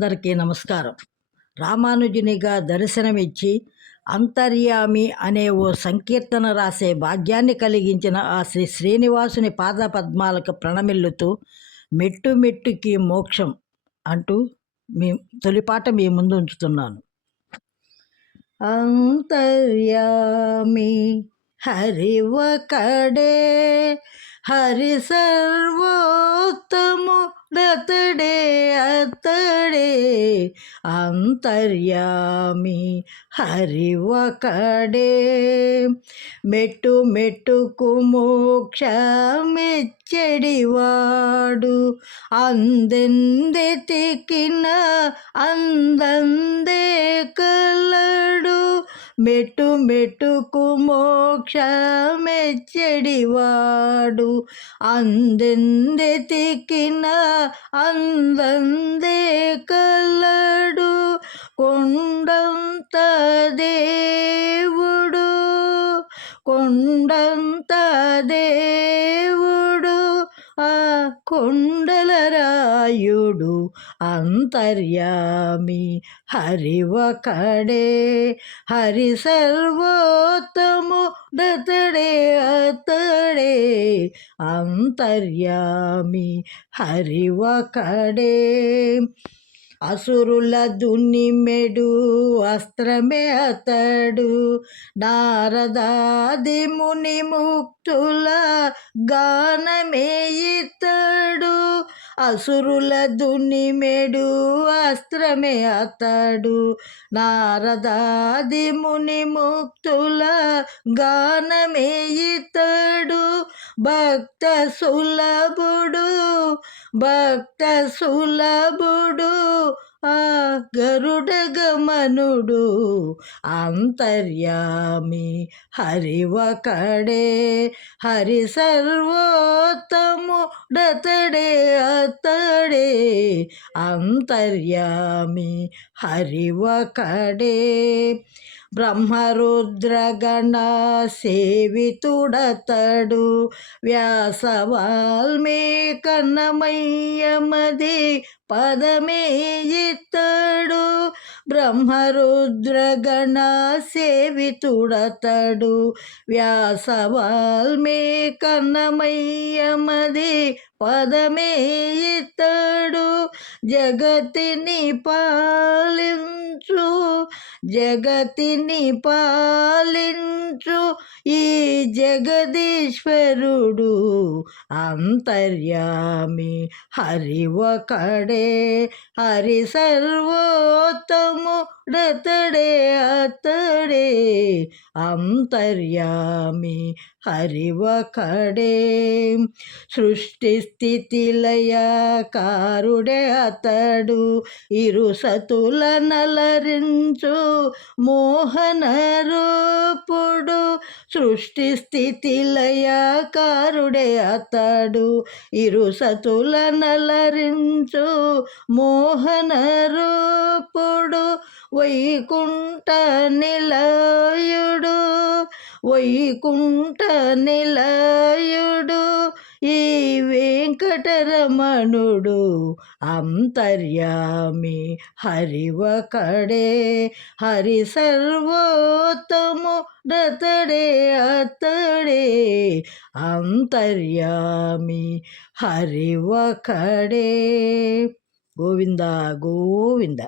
అందరికీ నమస్కారం. రామానుజునిగా దర్శనమిచ్చి అంతర్యామి అనే ఓ సంకీర్తన రాసే భాగ్యాన్ని కలిగించిన ఆ శ్రీ శ్రీనివాసుని పాదపద్మాలకు ప్రణమిల్లుతూ మెట్టు మెట్టుకి మోక్షం అంటూ మీ తొలిపాట మీ ముందు ఉంచుతున్నాను. అంతర్యామి హరి ఒకడే, హరి సర్వోత్తముడతడే అతడే. అంతర్యామి హరి ఒకడే, మెట్టు మెట్టుకు మోక్షమిచ్చడివాడు. అందెందెతికిన అందందే కలడు, మెట్టు మెట్టుకు మోక్షమెచ్చడివాడు. అందెందెతికిన అందందే కలడు, కొండంత దేవుడు, కొండంత దేవుడు, ఆ కొండల రాయుడు. అంతర్యామి హరి ఒకడే, హరి సర్వోత్తముడతడే అతడే. అంతర్యామి హరి ఒకడే, అసురుల దున్నిమెడు అస్త్రమే అతడు, నారదాది ముని ముక్తుల గానమే ఇతడు. అసురుల దున్నిమెడు అస్త్రమే అతడు, నారదాది ముని ముక్తుల గానమే ఇతడు. భక్త సులభుడు, భక్త సులభుడు, ఆ గరుడ గమనుడు. అంతర్యామి హరి ఒకడే, హరి సర్వోత్తముడతడే అతడే. అంతర్యామి హరి ఒకడే, బ్రహ్మరుద్రగణ సేవితుడతడు, వ్యాస వాల్మీకన్నమయ్యమది పదమే ఇతడు. బ్రహ్మరుద్రగణ సేవితుడతడు, వ్యాస వాల్మీకన్నమయ్యమది పదమే ఇతడు. జగతిని పాలించు, జగతిని పాలించు ఈ జగదీశ్వరుడు. అంతర్యామి హరి ఒకడే, హరి సర్వోత్తముడతడే అతడే. అంతర్యామి హరి ఒకడే, సృష్టి స్థితి లయ కారుడే అతడు, ఇరు సతుల నలరించు మోహన రూపుడు. సృష్టి స్థితి లయ కారుడే అతడు, ఇరు సతుల నలరించు మోహన రూపుడు. వైకుంఠ నిలయుడు, వైకుంఠ నిలయుడు, ఈ వెంకటరమణుడు. అంతర్యామి హరి ఒకడే, హరి సర్వోత్తముడతడే అతడే. అంతర్యామి హరి ఒకడే. గోవింద గోవింద.